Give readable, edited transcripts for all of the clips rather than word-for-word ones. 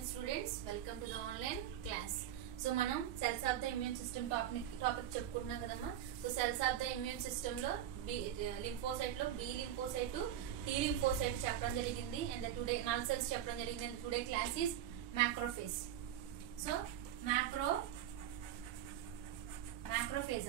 morning students, welcome to the online class. So మనం cells of the immune system topic చెప్పుకుంటున్నాం కదమ్మా. So cells of the immune system లో lymphocyte లో B lymphocyte, T lymphocyte చెప్పడం జరిగింది and the today null cells చెప్పడం జరిగింది and today class is macrophage. So macrophage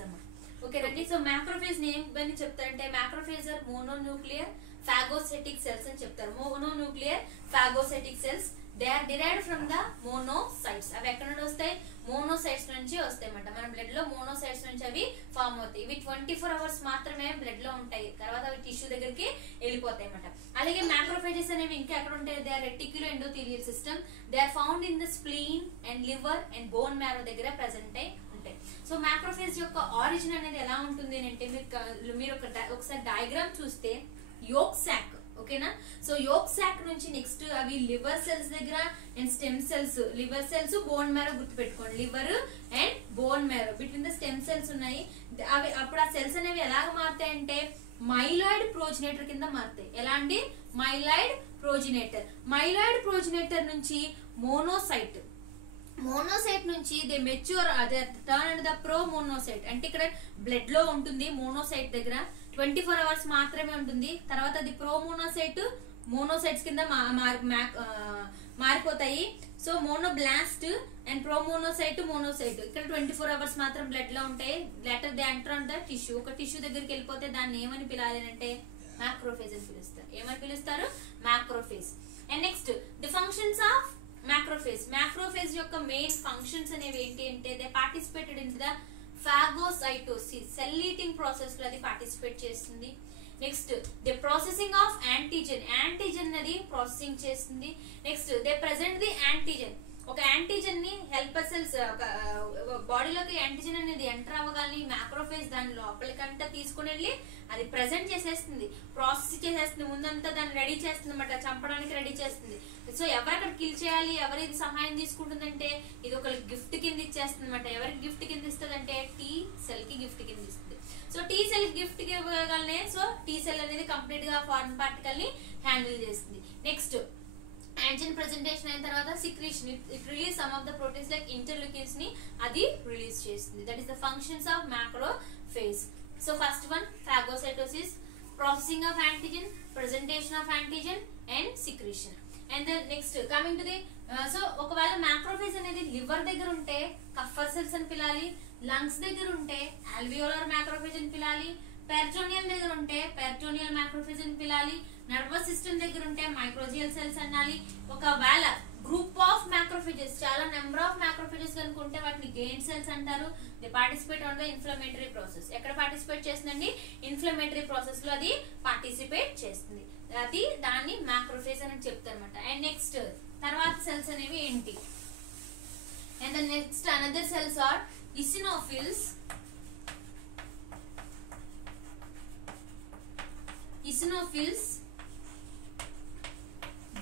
అమ్మా. ఓకే రండి. సో macrophage నేమ్ బని చెప్తారంటే macrophage are mononuclear phagocytic cells అని చెప్తారు. mononuclear phagocytic cells, they are derived from the monocytes. అవి ఎక్కడ నుండి వస్తాయి? మోనోసైట్స్ నుంచి వస్తాయి అన్నమాట. మన బ్లడ్ లో మోనోసైట్స్ నుంచి అవి ఫామ్ అవుతాయి. ఇవి 24 hours మాత్రమే బ్లడ్ లో ఉంటాయి, తర్వాత అవి టిష్యూ దగ్గరికి వెళ్ళిపోతాయి అన్నమాట. అలాగే మ్యాక్రోఫేజెస్ అనేవి ఇంకా ఎక్కడ ఉంటాయి? They are reticuloendothelial system. They are found in the spleen and liver and bone marrow దగ్గర ప్రెసెంట్ అయి ఉంటాయి. సో మ్యాక్రోఫేజ్ యొక్క ఆరిజిన్ అనేది ఎలా ఉంటుంది అంటే మీరు ఒకసారి డయాగ్రామ్ చూస్తే యోక్ సాక్, ఓకేనా? సో యోక్ సాక్ నుంచి నెక్స్ట్ అవి లివర్ సెల్స్ దగ్గర and stem cells, liver cells bone marrow గుర్తుపెట్టుకోండి, liver and bone marrow between the stem cells ఉన్నాయి. అవి అప్పుడు ఆ సెల్స్ అనేవి ఎలాగ మారుతాయి అంటే మైలాయిడ్ ప్రోజినేటర్ కింద మారుతాయి. ఎలాంటి? మైలాయిడ్ ప్రోజినేటర్. మైలాయిడ్ ప్రోజినేటర్ నుంచి మోనోసైట్ నుంచి దే మెచ్యూర్ అదే turn and the pro monocyte. అంటే ఇక్కడ బ్లడ్ లో ఉంటుంది మోనోసైట్ దగ్గర 24 hours మాత్రమే ఉంటుంది. తర్వాత అది ప్రో మోనోసైట్స్ కింద మారిపోతాయి. సో మోనోబ్లాస్ట్ అండ్ ప్రో మోనోసైట్ ఇక్కడ 24 hours మాత్రం బ్లడ్ లో ఉంటాయి. Letter they enter on the tissue. ఒక టిష్యూ దగ్గరికి వెళ్ళిపోతే దాన్ని ఏమని పిలాలి అంటే మ్యాక్రోఫేజ్ అని పిలుస్తారు. ఏమని పిలుస్తారు? Macrophage. And next the functions of macrophage యొక్క మెయిన్ ఫంక్షన్స్ అనేవి ఏంటి అంటే they participated in the phagocytosis, cell eating process లో అది పార్టిసిపేట్ చేస్తుంది. Next they processing of antigen అది ప్రాసెసింగ్ చేస్తుంది. Next they present the antigen. ఒక యాంటీజెన్ ని హెల్పర్ సెల్స్ బాడీలోకి యాంటీజెన్ అనేది ఎంటర్ అవ్వగానే మ్యాక్రోఫేజ్ దాని లోపలికంతా తీసుకుని వెళ్ళి అది ప్రెజెంట్ చేసేస్తుంది, ప్రాసెస్ చేసేస్తుంది, ముందంతా దాన్ని రెడీ చేస్తుంది అనమాట, చంపడానికి రెడీ చేస్తుంది. సో ఎవరక్కడ కిల్ చేయాలి, ఎవరు ఇది సహాయం తీసుకుంటుందంటే ఇది ఒక గిఫ్ట్ కింద ఇచ్చేస్తుంది అనమాట. ఎవరికి గిఫ్ట్ కింద ఇస్తుంది అంటే టీ సెల్ కి గిఫ్ట్ కింద ఇస్తుంది. సో టీ సెల్ గిఫ్ట్ కి ఇవ్వగానే సో టీ సెల్ అనేది కంప్లీట్ గా ఫారెన్ పార్టికల్ ని హ్యాండిల్ చేస్తుంది. నెక్స్ట్ యాంటిజెన్ ప్రెజెంటేషన్ అయిన తర్వాత secretion, it release some of the proteins like interleukins ని అది రిలీజ్ చేస్తుంది. That is the functions of macrophage. So first one phagocytosis, processing of antigen, presentation of antigen and secretion. And then next coming to the so ఒకవేళ macrophage అనేది liver దగ్గర ఉంటే కఫర్ cells అని పిలాలి, lungs దగ్గర ఉంటే ఆల్వియోలర్ మ్యాక్రోఫేజ్ అని పిలాలి, పెర్టోనియల్ దగ్గర ఉంటే పెర్టోనియల్ మ్యాక్రోఫేజ్ అని పిలాలి, నర్వస్ సిస్టమ్ దగ్గర ఉంటే మైక్రోజియల్ సెల్స్ అనాలి. ఒకవేళ గ్రూప్ ఆఫ్ మ్యాక్రోఫేజెస్, చాలా నెంబర్ ఆఫ్ మ్యాక్రోఫేజెస్ కనుకుంటే వాటిని గెయిన్ సెల్స్ అంటారు. They participate on the inflammatory process. ఎక్కడ పార్టిసిపేట్ చేస్తుందండి? ఇన్ఫ్లమేటరీ ప్రాసెస్ లో అది పార్టిసిపేట్ చేస్తుంది. అది దాన్ని మ్యాక్రోఫేజ్ అని చెప్తారు అనమాట. అండ్ నెక్స్ట్ తర్వాత సెల్స్ అనేవి ఏంటి? And the next another cells are eosinophils,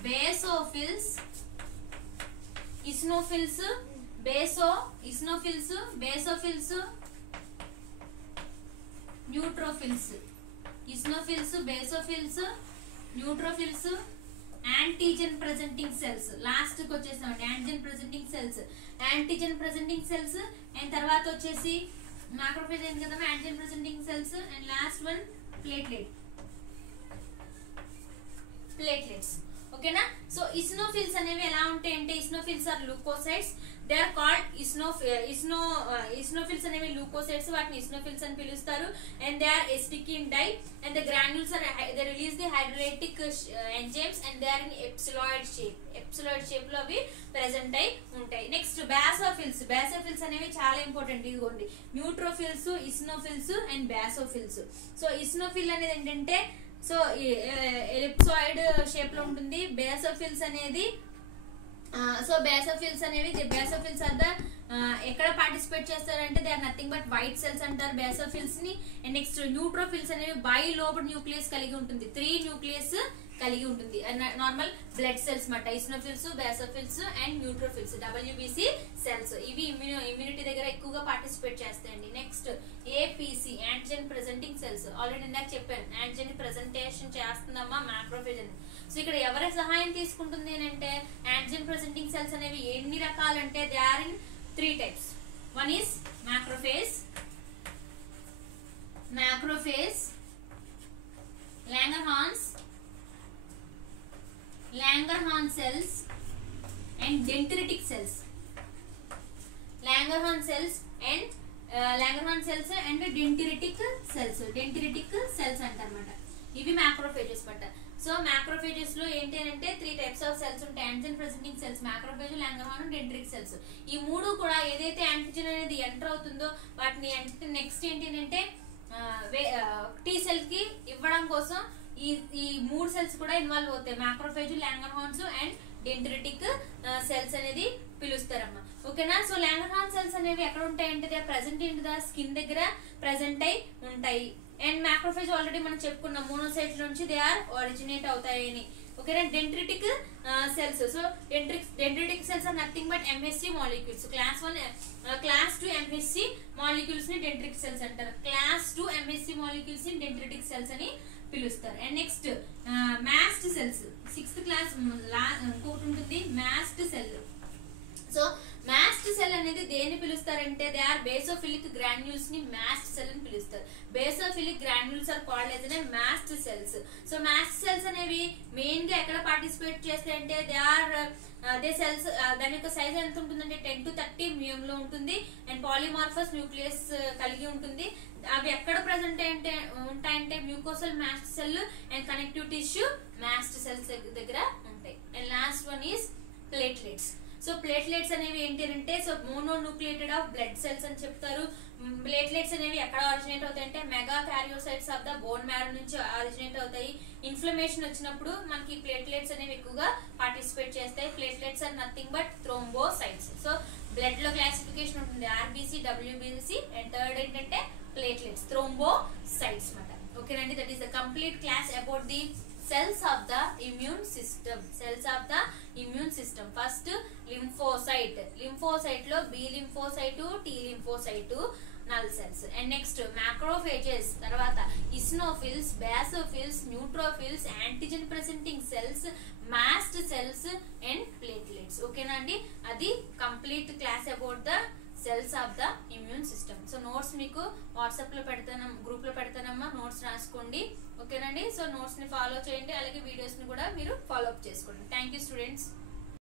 basophils, neutrophils, antigen presenting cells. Last కి వచ్చేసామండి యాంటీజెన్ ప్రెజెంటింగ్ సెల్స్ అండ్ తర్వాత వచ్చేసి మ్యాక్రోఫేజ్ అయింది కదా antigen presenting cells and last one platelets. ఓకేనా? సో ఇసినోఫిల్స్ అనేవి ఎలా ఉంటాయి అంటే eosinophils are leukocytes. They are called eosinophils అనేవి ల్యూకోసైట్స్, వాటిని ఇసినోఫిల్స్ అని పిలుస్తారు. And they are acidic in dye and the granules are they release the hydrolytic enzymes and they are in ellipsoid shape లో అవి ప్రెసెంట్ అయి ఉంటాయి. Next basophils అనేవి చాలా ఇంపార్టెంట్. ఇదిగోండి neutrophils, eosinophils and basophils. So eosinophil అనేది ఏంటంటే so ellipsoid shape లో ఉంటుంది. బేసోఫిల్స్ అనేది బేసోఫిల్స్ ఆర్ ద ఎక్కడ పార్టిసిపేట్ చేస్తారంటే they are nothing but white cells అంటారు బేసోఫిల్స్ ని. అండ్ నెక్స్ట్ న్యూట్రోఫిల్స్ అనేవి బై లోబ్డ్ న్యూక్లియస్ కలిగి ఉంటుంది, 3 న్యూక్లియస్ కలిగి ఉంటుంది. నార్మల్ బ్లడ్ సెల్స్ మాట eosinophils, basophils and neutrophils, WBC cells. ఇవి ఇమ్యూనిటీ దగ్గర ఎక్కువగా పార్టిసిపేట్ చేస్తాయండి. Next APC antigen presenting cells. Already ఇందాక చెప్పాను యాంటిజెన్ ప్రెజెంటేషన్ చేస్తుందమ్మా మ్యాక్రోఫేజ్ అని. సో ఇక్కడ ఎవరి సహాయం తీసుకుంటుంది అంటే యాంటిజెన్ ప్రెజెంటింగ్ సెల్స్ అనేవి ఎన్ని రకాలంటే they are in 3 types. One is macrophage, Langerhans cells and dendritic cells. Langerhans cells and dendritic cells అంటారన్నమాట. ఇవి మ్యాక్రోఫేజెస్ పట్ట. సో మ్యాక్రోఫేజెస్ లో ఏంటి అంటే 3 types ఆఫ్ సెల్స్ ఉంటాయి. Antigen presenting cells, macrophage, Langerhans, dendritic cells. ఈ మూడు కూడా ఏదైతే యాంటిజెన్ అనేది ఎంటర్ అవుతుందో వాటిని నెక్స్ట్ ఏంటి అంటే టీ సెల్ కి ఇవ్వడం కోసం ఈ 3 సెల్స్ కూడా ఇన్వాల్వ్ అవుతాయి. Macrophage, Langerhans and dendritic cells అనేది పిలుస్తారమ్మా. ఓకేనా. సో లాంగర్హాన్ సెల్స్ అనేవి ఎక్కడ ఉంటాయి అంటే ప్రెసెంట్ ఇన్ ద స్కిన్ దగ్గర ప్రెసెంట్ అయి ఉంటాయి. అండ్ మ్యాక్రోఫేజ్ ఆల్రెడీ మనం చెప్పుకున్నాం, మోనోసైట్ నుంచి దే ఆర్ ఒరిజినేట్ అవుతాయని. ఓకేనా. Dendritic cells, so dendritic cells are nothing but MHC molecules. Class 2 MHC molecules ని డెండ్రిటిక్ సెల్స్ అంటారు. క్లాస్ 2 MHC మాలిక్యూల్స్ ని డెండ్రిటిక్ సెల్స్ అని పిలుస్తారు. And next mast cells, 6th class ఇంకొకటి ఉంటుంది mast cell. So mast cell అనేది దేన్ని పిలుస్తారంటే దే ఆర్ బేసోఫిలిక్ గ్రాన్యూల్స్ ని మాస్డ్ సెల్ అని పిలుస్తారు. Basophilic granules are called as mast cells. So mast cells అనేవి మెయిన్ గా ఎక్కడ పార్టిసిపేట్ చేస్తాయంటే దే సెల్స్ దాని యొక్క సైజ్ ఎంత ఉంటుందంటే 10 to 30 µm లో ఉంటుంది. అండ్ పాలిమార్ఫస్ న్యూక్లియస్ కలిగి ఉంటుంది. అవి ఎక్కడ ప్రెసెంట్ ఉంటాయంటే mucosal mast cell and connective tissue mast cells దగ్గర ఉంటాయి. And last one is platelets. So platelets అనేవి ఏంటి అంటే so mononucleated of blood cells అని చెప్తారు. ప్లేట్లెట్స్ అనేవి ఎక్కడ ఆరిజినేట్ అవుతాయి అంటే megakaryocytes of the bone marrow నుంచి ఆరిజినేట్ అవుతాయి. ఇన్ఫ్లమేషన్ వచ్చినప్పుడు మనకి ప్లేట్లెట్స్ అనేవి ఎక్కువగా పార్టిసిపేట్ చేస్తాయి. Platelets are nothing but thrombocytes. So blood లో క్లాసిఫికేషన్ ఉంటుంది RBC, WBC అండ్ థర్డ్ ఏంటంటే ప్లేట్లెట్స్, థ్రోంబోసైట్స్ అన్నమాట. ఓకేనండి. That is the complete class about the cells of the immune system. First lymphocyte లో B lymphocyte, T lymphocyte, null cells. And next macrophages, తర్వాత eosinophils, basophils, neutrophils, antigen presenting cells, mast cells and platelets. ఓకేనా అండి. అది complete class about the cells of the immune system. So notes మీకు WhatsApp లో పెడతాను, group లో పెడతానమ్మా. Notes రాసుకోండి. ఓకేనండి. సో నోట్స్ ని ఫాలో చేయండి, అలాగే వీడియోస్ ని కూడా మీరు ఫాలో అప్ చేసుకోండి. Thank you students.